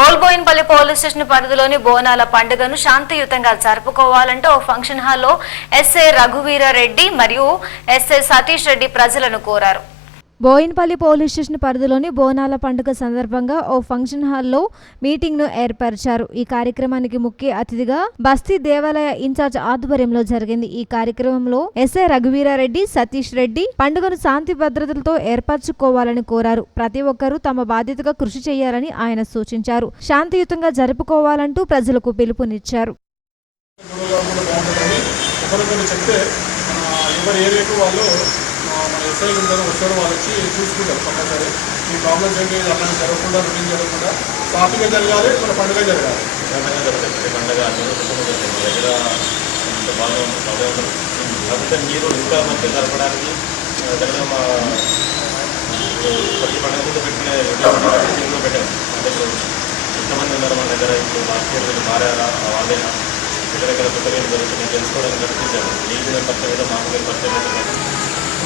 ఓల్బోయిన్పల్లి police station పరిధిలోని బోనాల పండుగను శాంతియుతంగా జరుపుకోవాలంటూ ఓ ఫంక్షన్ హాల్లో ఎస్ఐ రఘువీరారెడ్డి మరియు ఎస్ఐ సతీష్ రెడ్డి ప్రజలను కోరారు. బోయిన్పల్లి పోలీస్ స్టేషన్ పరిధిలోని బోనాల పండుగ సందర్భంగా ఓ ఫంక్షన్ హాల్లో మీటింగ్ ను ఏర్పరిచారు. ఈ కార్యక్రమానికి ముఖ్య అతిథిగా బస్తీ దేవాలయ ఇన్ఛార్జ్ ఆధ్వర్యంలో జరిగింది. ఈ కార్యక్రమంలో ఎస్ఐ రఘువీరారెడ్డి, సతీష్ రెడ్డి పండుగను శాంతి భద్రతలతో ఏర్పరచుకోవాలని కోరారు. ప్రతి ఒక్కరూ తమ బాధ్యతగా కృషి చేయాలని ఆయన సూచించారు. శాంతియుతంగా జరుపుకోవాలంటూ ప్రజలకు పిలుపునిచ్చారు. మన ఎస్ఐలు ఉంటారు, వస్తారు, వాళ్ళు వచ్చి చూసుకుంటారు. కంపల్సరీ ఈ ప్రాబ్లమ్స్ ఏంటి అట్లాంటి జరగకుండా, రొటీన్ జరగకుండా సాఫీగా జరగాలి, మన పండుగ జరగాలి. పండుగ దగ్గర బాగా ఉంటుంది. కాకపోతే మీరు ఇంకా మంచిగా జరపడానికి దగ్గర మా ప్రతి పండుగ ముందు పెట్టిన రొటీన్లో పెట్టాం. అంటే ఇప్పుడు ఎంతమంది ఉన్నారు మన దగ్గర, ఇప్పుడు లాస్ట్ ఇయర్ వీళ్ళు మారారా, వాళ్ళైనా దగ్గర కొత్తగా ఏం జరుగుతుంది తెలుసుకోవడానికి కనిపించాము. మీకు మీద పరిచయం అయితే మాకు మీరు పరిచయం అవుతున్నారు.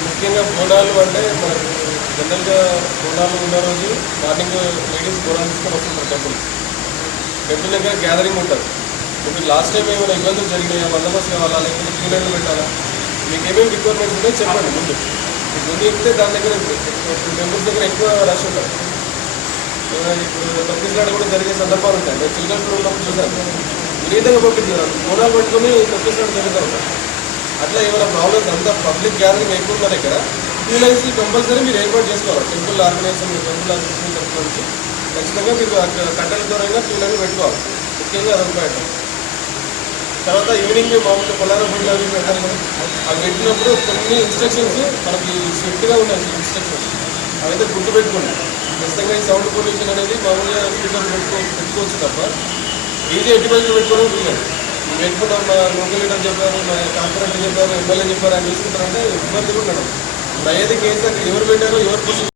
ముఖ్యంగా బోనాలు అంటే మనకు జనరల్గా బోనాలు ఉన్న రోజు మార్నింగ్ లేడీస్ బోనాలు తీసుకొని వస్తుంటారు. టెంపుల్ దగ్గర గ్యాదరింగ్ ఉంటుంది. ఇప్పుడు లాస్ట్ టైం ఏమైనా ఇబ్బందులు జరిగినాయా, బందోబస్తు కావాలా, లేకపోతే క్లీనర్లు పెట్టాలా, మీకు ఏమేమి రిక్వైర్మెంట్స్ ఉన్నాయో చెప్పండి. ముందు చెప్తే దాని దగ్గర టెంపుల్స్ దగ్గర ఎక్కువ రష్ ఉంటుంది. ఇప్పుడు తొక్కిసలాట కూడా జరిగే సందర్భాలు ఉంటాయి. నేను చిల్డ్రన్స్ ఉన్నప్పుడు చూసాను, విపరీతంగా పంపించారు, బోనాలు పట్టుకొని తొక్కిసలాట జరుగుతారు సార్. అట్లా ఏమైనా ప్రాబ్లమ్స్ అంతా పబ్లిక్ గ్యాదరింగ్ ఎక్కువ ఉన్న దగ్గర క్యూ లైన్స్ కంపల్సరీ మీరు ఏర్పాటు చేసుకోవాలి. టెంపుల్ ఆర్గనైజేషన్ తరఫు నుంచి ఖచ్చితంగా మీరు కట్టెల ద్వారా క్యూ లైన్ పెట్టుకోవాలి. ముఖ్యంగా అది ఉపయోగం. తర్వాత ఈవినింగ్ మామూలు పొలారం పనులు అవి పెట్టాలి కదా, అవి పెట్టినప్పుడు కొన్ని ఇన్స్ట్రక్షన్స్ మనకి స్ట్రిక్ట్గా ఉన్నాయి. ఇన్స్ట్రక్షన్స్ అవైతే గుర్తుపెట్టుకోండి. ఖచ్చితంగా ఈ సౌండ్ పొల్యూషన్ అనేది మామూలుగా స్పీకర్ పెట్టుకోవచ్చు తప్ప ఈజీ ఎటువంటి పెట్టుకోవడం వీలేదు. పెట్టుకున్నాం, మా లోకల్ లీడర్ చెప్పారు, మా కార్పొరేటర్ చెప్పారు, ఎమ్మెల్యే చెప్పారు అని చూసుకుంటారంటే ఇబ్బంది కూడా ఉండడం. ఇప్పుడు అయ్యేది కేసు అక్కడ ఎవరు పెట్టారో ఎవరు